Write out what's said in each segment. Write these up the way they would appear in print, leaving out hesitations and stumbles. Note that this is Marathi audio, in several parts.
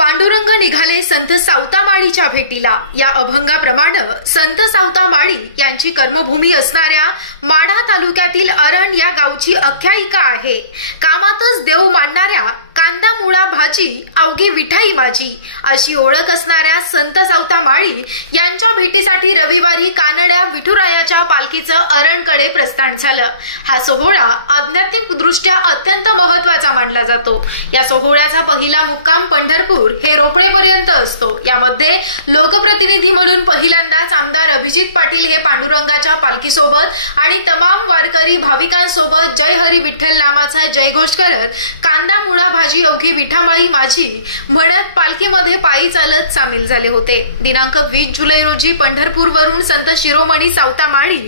पांडुरंग निघाले संत सावतामाळीच्या भेटीला। या अभंगाप्रमाणे संत सावतामाळी यांची कर्मभूमी असणाऱ्या माढा तालुक्यातील अरण या गावची आख्यायिका आहे। कामातच देव मानणाऱ्या कांदा मुळा भाजी अवघी विठाई माझी अशी ओळख असणाऱ्या संत सावतामाळी यांच्या भेटीसाठी रविवारी कानड्या विठुरायाच्या पालखीचं अरणकडे प्रस्थान झालं। हा सोहळा आध्यात्मिकदृष्ट्या अत्यंत महत्त्वाचा मानला जातो। या सोहळ्याचा पहिला मुक्काम पंढरपूर हे रोपडेपर्यंत असतो। यामध्ये लोकप्रतिनिधी म्हणून पहिल्यांदाच आमदार अभिजित पाटील हे पांडुरंगाच्या पालखीसोबत आणि तमाम वारकरी भाविकांसोबत जय हरी विठ्ठल नामाचा जयघोष करत कांदा मुळा भाजी अवघी विठामाळी माझी म्हणत पालखीमध्ये पायी चालत सामील झाले होते। दिनांक 20 जुलै रोजी पंढरपूरवरून संत शिरोमणी सावतामाळी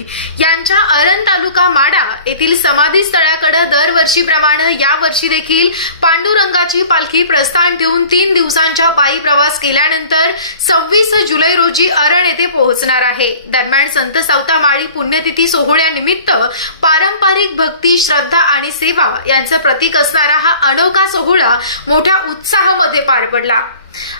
यांच्या अरण तालुका माढा येथील समाधी स्थळाकडे दरवर्षीप्रमाणे या वर्षी देखील पांडुरंगाची पालखी प्रस्थान ठेवून 3 दिवसांचा पायी प्रवास केल्यानंतर 26 जुलै रोजी अरण येथे पोहोचणार आहे। दरम्यान संत सावतामाळी पुण्यतिथी सोहळ्यानिमित्त पारंपरिक भक्ती, श्रद्धा आणि सेवा यांचं प्रतीक असणारा हा अनोखा सोहळा मोठ्या उत्साहामध्ये पार पडला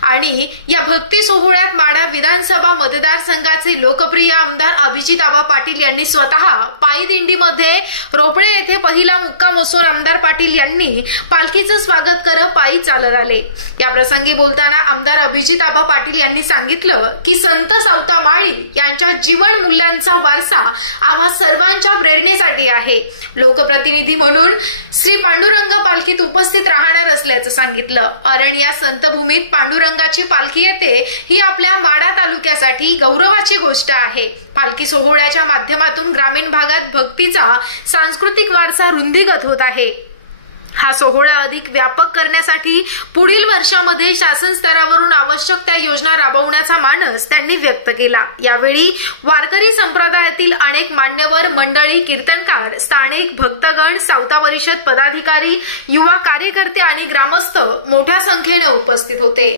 आणि या भक्ती सोहळ्यात माढा विधानसभा मतदारसंघाचे लोकप्रिय आमदार अभिजित आबा पाटील यांनी स्वतः पायी दिंडीमध्ये रोपडे येथे पहिला मुक्काम असून आमदार पाटील यांनी पालखीचं स्वागत करत पायी चालत आले। या प्रसंगी बोलताना आमदार अभिजित आबा पाटील यांनी सांगितलं की संत सावतामाळी यांच्या जीवन मूल्यांचा वारसा आम्हा सर्वांच्या प्रेरणेसाठी आहे। लोकप्रतिनिधी म्हणून श्री पांडुरंग पालखीत उपस्थित राहणार असल्याचं सांगितलं। अरण या संतभूमीत पांडुरंगाची पालखी येते ही आपल्या माढा तालुक्यासाठी गौरवाची गोष्ट आहे। पालखी सोहळ्याच्या माध्यमातून ग्रामीण भागात भक्तीचा सांस्कृतिक वारसा रुंदीगत होत आहे। हा सोहळा अधिक व्यापक करण्यासाठी पुढील वर्षामध्ये शासन स्तरावरून आवश्यक त्या योजना राबवण्याचा मानस त्यांनी व्यक्त केला। यावेळी वारकरी संप्रदायातील अनेक मान्यवर मंडळी, कीर्तनकार, स्थानिक भक्तगण, सावता परिषद पदाधिकारी, युवा कार्यकर्ते आणि ग्रामस्थ मोठ्या संख्येने उपस्थित होते।